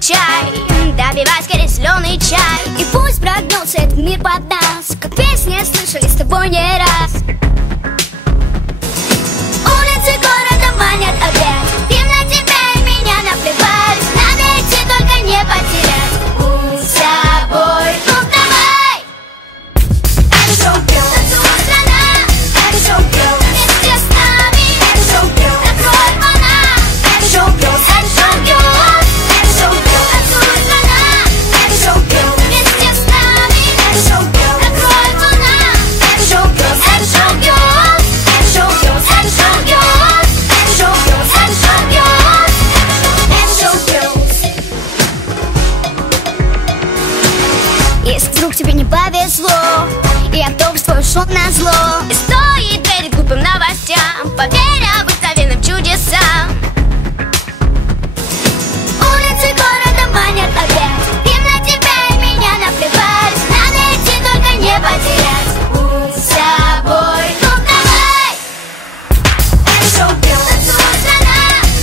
чай, добивать скорее зеленый чай. И пусть прогнулся этот мир под нас, как песни слышали с тобой не раз. Улицы города манят опять, им на тебя и меня наплевать. Надо идти, только не потерять путь с собой. Ну давай! Это шоу Girl, танцует страна. Это шоу Girl, вместе с нами. Это шоу Girl, открой фона. Это шоу Girl, это шоу Girl. Это шоу Girl, танцует страна. Это шоу Girl, вместе с нами. Это шоу Girl, открой фона. Это шоу Girl, это шоу Girl. Это шоу Girl, это шоу Girl. Это шоу Girl, это шоу Girl. Это шоу Girl. Если вдруг тебе не повезло и автобус твой ушел назло, и стоит перед глупым новостям, поверь обыкновенным чудесам. Улицы города манят опять, им на тебя и меня наплевать. Надо идти, только не потерять путь с собой. Ну давай! Это шоу Girl, танцует страна.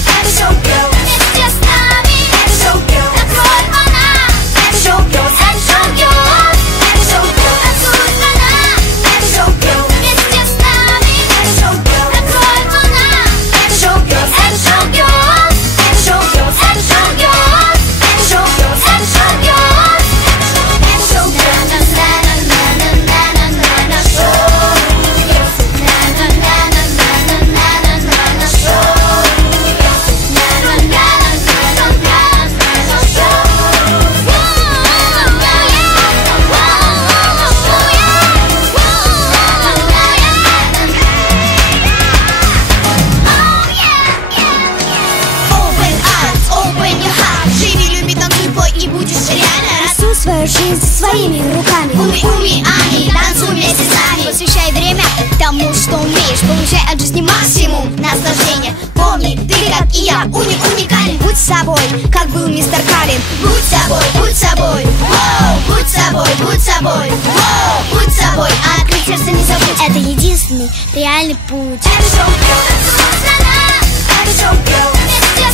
Это шоу Girl, вместе с нами. Это шоу Girl, открой фона. Это шоу Girl, это шоу Girl. Это шоу Girl, танцует страна. Это шоу Girl, вместе с нами. Это шоу Girl, открой фона. Это шоу Girl, это шоу Girl. Это шоу Girl, это шоу Girl. Это шоу Girl, это шоу Girl. Это шоу Girl, на-на-на-на-на-на-на-на шоу. На-на-на-на-на-на-на-на шоу. На-на-на-на-на-на-на шоу. Open eyes, open your heart. Живи, люби, танцуй, пой и будешь реально рад. Рисуй свою жизнь своими руками. Уми, уми, ами, танцуй вместе с нами. Посвящай время тому, что умеешь. Получай от жизни максимум Наслаждение, помни, ты как и я, уникален. Будь собой, как был мистер Калин. Будь собой, будь собой, воу, будь собой, будь собой, воу, будь собой, А открыть сердце не забудь. Это единственный реальный путь. это шоу Girl, танцует страна. Это шоу Girl, вместе с